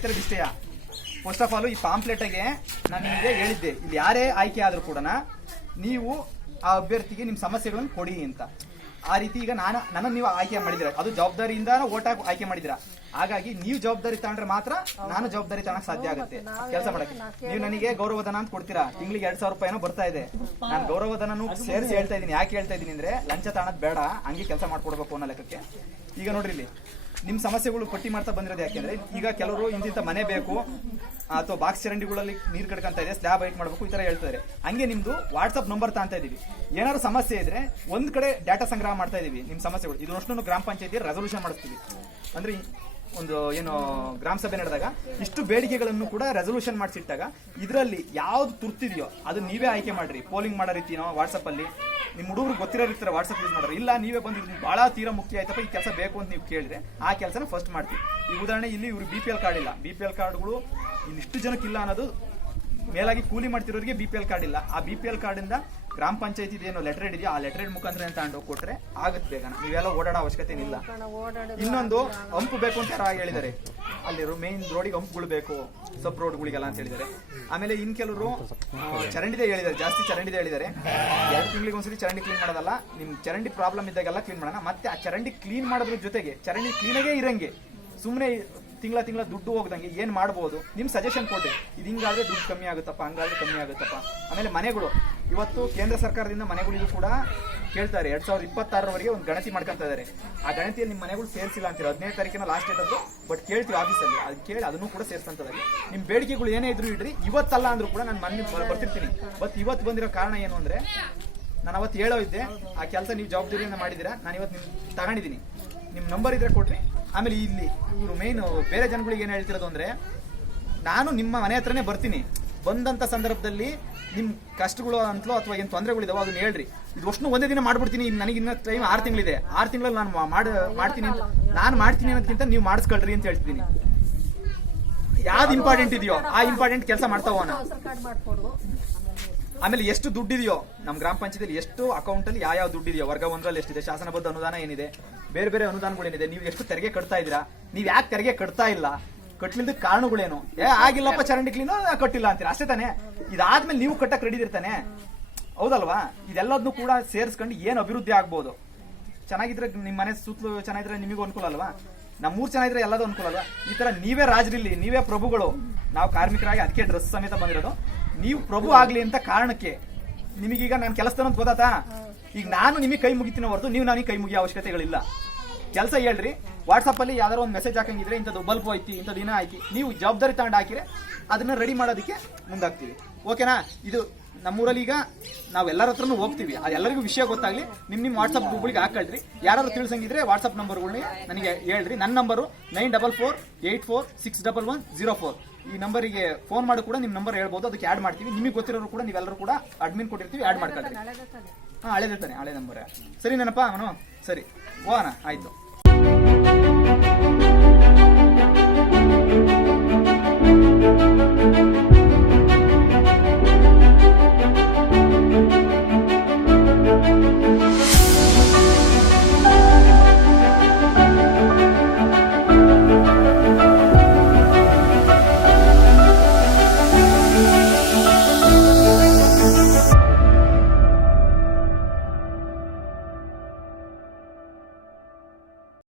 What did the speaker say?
ಹೇಳ್ತಿರೋದು ಇಷ್ಟೇಯ? First of all ಈ ಪಾಂಪ್ಲೆಟ್ಗೆ ನಾನು ನಿಮಗೆ ಹೇಳಿದ್ದೆ. ಇಲ್ಲಿ ಯಾರೇ ಆಯ್ಕೆ ಆದರೂ ಕೂಡ ನೀವು ಆ ಅಭ್ಯರ್ಥಿಗೆ ನಿಮ್ಮ ಸಮಸ್ಯೆಗಳನ್ನು ಕೊಡಿ ಅಂತ. ಆ ರೀತಿ ಈಗ ನಾನು ನನ್ನ ನೀವು ಆಯ್ಕೆ ಮಾಡಿದಿರ ಅದು ಜವಾಬ್ದಾರಿಯಿಂದ ಓಟ್ ಹಾಕಿ ಆಯ್ಕೆ ಮಾಡಿದಿರ ಹಾಗಾಗಿ ನೀವು ಜವಾಬ್ದಾರಿ ತಗೊಂಡ್ರೆ ಮಾತ್ರ ನಾನು ಜವಾಬ್ದಾರಿ ತಗೊಳಕ್ ಸಾಧ್ಯ ಆಗುತ್ತೆ. ಕೆಲಸ ಮಾಡಕ್ಕೆ. ನೀವು ನನಗೆ ಗೌರವಧನ ಅಂತ ಕೊಡ್ತೀರಾ? ತಿಂಗಳಿಗೆ ಎರಡ್ ಸಾವಿರ ರೂಪಾಯಿನೋ ಬರ್ತಾ ಇದೆ. ನಾನು ಗೌರವಧನನು ಸೇರಿಸಿ ಹೇಳ್ತಾ ಇದೀನಿ ಯಾಕೆ ಹೇಳ್ತಾ ಇದೀನಿ ಅಂದ್ರೆ ಲಂಚ ತಾಣದ್ ಬೇಡ. ಹಂಗೆ ಕೆಲಸ ಮಾಡ್ಕೊಡ್ಬೇಕು ಅನ್ನೋ ಲೆಕ್ಕಕ್ಕೆ. ಈಗ ನೋಡ್ರಿ ಇಲ್ಲಿ. ನಿಮ್ ಸಮಸ್ಯೆಗಳು ಪಟ್ಟಿ ಮಾಡ್ತಾ ಬಂದಿರೋದು ಯಾಕೆಂದ್ರೆ ಈಗ ಕೆಲವರು ಇಂತಿಂತ ಮನೆ ಬೇಕು, ಅಥವಾ ಬಾಕ್ಸ್ ಚರಂಡಿಗಳಲ್ಲಿ ನೀರು ಕಡ್ಕಂತ ಇದೆ ಸ್ಲ್ಯಾಬ್ ಐಟ್ ಮಾಡಬೇಕು, ಈ ತರ ಹೇಳ್ತಾರೆ ಹಂಗೆ ನಿಮ್ದು ವಾಟ್ಸಪ್ ನಂಬರ್ ತಾಂತ ಇದೀವಿ. ಏನಾದ್ರು ಸಮಸ್ಯೆ ಇದ್ರೆ ಒಂದ್ ಕಡೆ ಡಾಟಾ ಸಂಗ್ರಹ ಮಾಡ್ತಾ ಇದೀವಿ ನಿಮ್ಮ ಸಮಸ್ಯೆಗಳು. ಇದನ್ನಷ್ಟು ಗ್ರಾಮ ಪಂಚಾಯತಿ ರೆಸೊಲ್ಯೂಷನ್ ಮಾಡಿಸ್ತೀವಿ. ಅಂದ್ರೆ ಒಂದು ಏನು ಗ್ರಾಮ ಸಭೆ ನಡೆದಾಗ ಇಷ್ಟು ಬೇಡಿಕೆಗಳನ್ನು ಕೂಡ ರೆಸೊಲ್ಯೂಷನ್ ಮಾಡಿಸಿಟ್ಟಾಗ, ಇದರಲ್ಲಿ ಯಾವ್ದು ತುರ್ತಿದೆಯೋ ಅದು ನೀವೇ ಆಯ್ಕೆ ಮಾಡ್ರಿ. ಪೋಲಿಂಗ್ ಮಾಡೋ ರೀತಿನೋ ವಾಟ್ಸಪ್ ಅಲ್ಲಿ ನಿಮ್ ಹುಡುಗರು ಗೊತ್ತಿರೋ ರೀತಿ ವಾಟ್ಸಪ್ ಯೂಸ್ ಮಾಡೋರು. ಇಲ್ಲ ನೀವೇ ಬಂದು ಭಾಳ ಬಹಳ ತೀರಾ ಮುಖ್ಯ ಆಯ್ತಪ್ಪ ಈ ಕೆಲಸ ಬೇಕು ಅಂತ ನೀವು ಕೇಳಿದ್ರೆ ಆ ಕೆಲಸನ ಫಸ್ಟ್ ಮಾಡ್ತೀವಿ. ಈ ಉದಾಹರಣೆ ಇಲ್ಲಿ ಇವರು ಬಿ ಪಿ ಎಲ್ ಕಾರ್ಡ್ ಇಲ್ಲ. ಬಿ ಪಿ ಎಲ್ ಕಾರ್ಡ್ಗಳು ಇನ್ನಿಷ್ಟು ಜನಕ್ಕಿಲ್ಲ ಜನಕ್ಕೆ ಇಲ್ಲ ಅನ್ನೋದು ಮೇಲಾಗಿ ಕೂಲಿ ಮಾಡ್ತಿರೋರಿಗೆ ಬಿ ಪಿ ಎಲ್ ಕಾರ್ಡ್ ಇಲ್ಲ. ಆ ಬಿ ಪಿ ಎಲ್ ಕಾರ್ಡ್ ಇಂದ ಗ್ರಾಮ ಪಂಚಾಯತಿ ಏನು ಲೆಟರ್ ಇದೆಯೋ ಆ ಲೆಟರ್ ಮುಖಾಂತರ ಅಂತ ತಗೊಂಡು ಕೊಟ್ರೆ ಆಗುತ್ತೆ ಬೇಗ. ನೀವೆಲ್ಲ ಓಡಾಡೋ ಅವಶ್ಯಕತೆ ಇಲ್ಲ. ಇನ್ನೊಂದು ಹಂಪ್ ಬೇಕು ಅಂತ ಯಾರು ಹೇಳಿದ್ದಾರೆ. ಅಲ್ಲಿ ಮೇನ್ ರೋಡಿಗೆ ಹಂಪುಗಳು ಬೇಕು ಸಬ್ ರೋಡ್ಗಳಿಗೆಲ್ಲ ಅಂತ ಹೇಳಿದ್ದಾರೆ. ಆಮೇಲೆ ಇನ್ ಕೆಲವರು ಚರಂಡಿದೆ ಹೇಳಿದ್ದಾರೆ, ಜಾಸ್ತಿ ಚರಂಡಿದೆ ಹೇಳಿದ್ದಾರೆ. ಎರಡು ತಿಂಗಳಿಗೆ ಒಂದ್ಸರಿ ಚರಂಡಿ ಕ್ಲೀನ್ ಮಾಡೋದಲ್ಲ, ನಿಮ್ ಚರಂಡಿ ಪ್ರಾಬ್ಲಮ್ ಇದ್ದಾಗೆಲ್ಲ ಕ್ಲೀನ್ ಮಾಡೋಣ. ಮತ್ತೆ ಆ ಚರಂಡಿ ಕ್ಲೀನ್ ಮಾಡೋದ್ರ ಜೊತೆಗೆ, ಚರಂಡಿ ಕ್ಲೀನಾಗೇ ಇರಂಗೆ. ಸುಮ್ಮನೆ ತಿಂಗಳ ತಿಂಗಳ ದುಡ್ಡು ಹೋಗ್ದಂಗೆ ಏನ್ ಮಾಡ್ಬೋದು? ನಿಮ್ ಸಜೆಷನ್ ಕೊಟ್ಟೆ ಇದು ಹಿಂಗಾದ್ರೆ ದುಡ್ಡು ಕಮ್ಮಿ ಆಗುತ್ತಪ್ಪ, ಹಂಗಾದ್ರೆ ಕಮ್ಮಿ ಆಗುತ್ತಪ್ಪ. ಆಮೇಲೆ ಮನೆಗಳು. ಇವತ್ತು ಕೇಂದ್ರ ಸರ್ಕಾರದಿಂದ ಮನೆಗಳಿಗೂ ಕೂಡ ಕೇಳ್ತಾರೆ. ಎರಡ್ ಸಾವಿರದ ಇಪ್ಪತ್ತಾರರವರೆಗೆ ಒಂದು ಗಣತಿ ಮಾಡ್ಕೊಂತ ಇದ್ದಾರೆ. ಆ ಗಣತಿಯಲ್ಲಿ ನಿಮ್ಮ ಮನೆಗಳು ಸೇರಿಸಿಲ್ಲ ಅಂತೀರ? ಹದಿನೈದು ತಾರೀಕಿನ ಲಾಸ್ಟ್ ಡೇಟ್ ಅದು. ಬಟ್ ಕೇಳ್ತೀವಿ ಆಫೀಸಲ್ಲಿ ಅದು ಕೇಳಿ ಅದನ್ನು ಕೂಡ ಸೇರ್ಸಂತದಾಗಿ ನಿಮ್ ಬೇಡಿಕೆಗಳು ಏನೇ ಇದ್ರು ಇಡ್ರಿ. ಇವತ್ತಲ್ಲ ಅಂದ್ರೂ ಕೂಡ ನಾನು ಮೊನ್ನೆ ಬ- ಬರ್ತಿರ್ತೀನಿ. ಬಟ್ ಇವತ್ತು ಬಂದಿರೋ ಕಾರಣ ಏನು ಅಂದ್ರೆ, ನಾನು ಅವತ್ತು ಹೇಳೋ ಇದ್ದೆ, ಆ ಕೆಲಸ ನೀವು ಜವಾಬ್ದಾರಿಯನ್ನು ಮಾಡಿದ್ದೀರಾ? ನಾನು ಇವತ್ತು ನಿಮ್ಗೆ ತಗೊಂಡಿದ್ದೀನಿ. ನಿಮ್ಮ ನಂಬರ್ ಇದ್ರೆ ಕೊಡ್ರಿ. ಆಮೇಲೆ ಇಲ್ಲಿ ಇವರು ಮೇನ್ ಬೇರೆ ಜನಗಳಿಗೆ ಏನು ಹೇಳ್ತಿರೋದು ಅಂದರೆ, ನಾನು ನಿಮ್ಮ ಮನೆ ಹತ್ರನೇ ಬರ್ತೀನಿ. ಬಂದಂತ ಸಂದರ್ಭದಲ್ಲಿ ನಿಮ್ ಕಷ್ಟಗಳು ಅಂತಲೋ ಅಥವಾ ಏನ್ ತೊಂದರೆಗಳಿದಾವೋ ಅದನ್ನ ಹೇಳ್ರಿ. ಇದು ಒಂದೇ ದಿನ ಮಾಡ್ಬಿಡ್ತೀನಿ ನನಗೆ ಇನ್ನ ಟೈಮ್ ಆರು ತಿಂಗಳಿದೆ. ಆರು ತಿಂಗಳಲ್ಲಿ ನಾನು ಮಾಡ ಮಾಡ್ತೀನಿ ನಾನು ಮಾಡ್ತೀನಿ ಅನ್ನೋದಕ್ಕಿಂತ ನೀವು ಮಾಡಿಸ್ಕೊಳ್ರಿ ಅಂತ ಹೇಳ್ತೀನಿ ಯಾವ್ದು ಇಂಪಾರ್ಟೆಂಟ್ ಇದೆಯೋ ಆ ಇಂಪಾರ್ಟೆಂಟ್ ಕೆಲಸ ಕಾರ್ಡ್ ಆಮೇಲೆ ಎಷ್ಟು ದುಡ್ಡಿದೆಯೋ ನಮ್ಮ ಗ್ರಾಮ ಪಂಚಾಯತಿಯಲ್ಲಿ ಎಷ್ಟು ಅಕೌಂಟಲ್ಲಿ ಯಾವ ಯಾವ ದುಡ್ಡಿದೆಯೋ, ವರ್ಗ ಒಂದರಲ್ಲಿ ಎಷ್ಟಿದೆ, ಶಾಸನಬದ್ಧ ಅನುದಾನ ಏನಿದೆ, ಬೇರೆ ಬೇರೆ ಅನುದಾನಗಳೇನಿದೆ, ನೀವು ಎಷ್ಟು ತೆರಿಗೆ ಕಟ್ತಾ ಇದ್ದೀರಾ, ನೀವು ಯಾಕೆ ತೆರಿಗೆ ಕಟ್ತಾ ಇಲ್ಲ ಕಟ್ಲಿಲ್ದ ಕಾರಣಗಳೇನು? ಏ, ಆಗಿಲ್ಲಪ್ಪ, ಚರಂಡಿ ಕ್ಲೀನು ಕಟ್ಟಿಲ್ಲ ಅಂತೀರಾ? ಅಷ್ಟೇ ತಾನೇ? ಇದಾದ್ಮೇಲೆ ನೀವು ಕಟ್ಟಕ್ ರೆಡಿ ಇರ್ತಾನೆ. ಹೌದಲ್ವಾ? ಇದೆಲ್ಲದನ್ನು ಕೂಡ ಸೇರಿಸ್ಕೊಂಡು ಏನು ಅಭಿವೃದ್ಧಿ ಆಗ್ಬೋದು? ಚೆನ್ನಾಗಿದ್ರೆ ನಿಮ್ಮ ಮನೆ ಸುತ್ತಲೂ ಚೆನ್ನಾಗಿದ್ರೆ ನಿಮಗೂ ಅನುಕೂಲ ಅಲ್ವಾ? ನಮ್ಮೂರ್ ಚೆನ್ನಾಗಿದ್ರೆ ಎಲ್ಲದೂ ಅನುಕೂಲ ಅಲ್ವಾ? ಈ ತರ ನೀವೇ ರಾಜರಿಲ್ಲಿ ನೀವೇ ಪ್ರಭುಗಳು. ನಾವು ಕಾರ್ಮಿಕರಾಗಿ ಅದಕ್ಕೆ ಡ್ರೆಸ್ ಸಮೇತ ಬಂದಿರೋದು. ನೀವು ಪ್ರಭು ಆಗ್ಲಿ ಅಂತ ಕಾರಣಕ್ಕೆ. ನಿಮಗೀಗ ನಾನು ಕೆಲಸ ಅಂತ ಗೊತ್ತಾತಾ ಈಗ ನಾನು ನಿಮಗೆ ಕೈ ಮುಗಿತೀನಿ ಹೊರತು ನೀವು ನನಗೆ ಕೈ ಮುಗಿಯೋ ಅವಶ್ಯಕತೆಗಳಿಲ್ಲ. ಕೆಲಸ ಹೇಳ್ರಿ. ವಾಟ್ಸಪ್ ಅಲ್ಲಿ ಯಾವ್ದಾರ ಒಂದು ಮೆಸೇಜ್ ಹಾಕಂಗಿದ್ರೆ ಇಂಥದ್ದು ಬಲ್ಪ್ ಐತಿ ಇಂಥ ದಿನ ಆಯ್ತಿ, ನೀವು ಜವಾಬ್ದಾರಿ ತಗೊಂಡು ಹಾಕಿದ್ರೆ ಅದನ್ನ ರೆಡಿ ಮಾಡೋದಕ್ಕೆ ಮುಂದಾಗ್ತೀವಿ. ಓಕೆನಾ ಇದು ನಮ್ಮೂರಲ್ಲಿ ಈಗ ನಾವ್ ಎಲ್ಲರ ಹತ್ರನು ಹೋಗ್ತೀವಿ. ಎಲ್ಲರಿಗೂ ವಿಷಯ ಗೊತ್ತಾಗ್ಲಿ. ನಿಮ್ ನಿಮ್ ವಾಟ್ಸಪ್ ಗ್ರೂಪ್ಗಳಿಗೆ ಹಾಕೊಳ್ರಿ. ಯಾರು ತಿಳಿಸಂಗಿದ್ರೆ ವಾಟ್ಸಪ್ ನಂಬರ್ಗಳನ್ನ ನನಗೆ ಹೇಳ್ರಿ. ನನ್ನ number nine double four, eight four, six double one, zero four. ಈ ನಂಬರಿಗೆ ಫೋನ್ ಮಾಡಿ ಕೂಡ ನಿಮ್ ನಂಬರ್ ಹೇಳ್ಬೋದು. ಅದಕ್ಕೆ ಆಡ್ ಮಾಡ್ತೀವಿ. ನಿಮಗೆ ಗೊತ್ತಿರೋರು ಕೂಡ ನೀವೆಲ್ಲರೂ ಕೂಡ ಅಡ್ಮಿನ್ ಕೊಟ್ಟಿರ್ತೀವಿ ಆಡ್ ಮಾಡ್ಕೊಳ್ರಿ. ಹಳೆದ ತಾನೆ ಹಾ ಹಳೆ ನಂಬರ್. ಸರಿ ನೆನಪಾ ಅವನು ಸರಿ ಹೋಗೋಣ ಆಯ್ತು.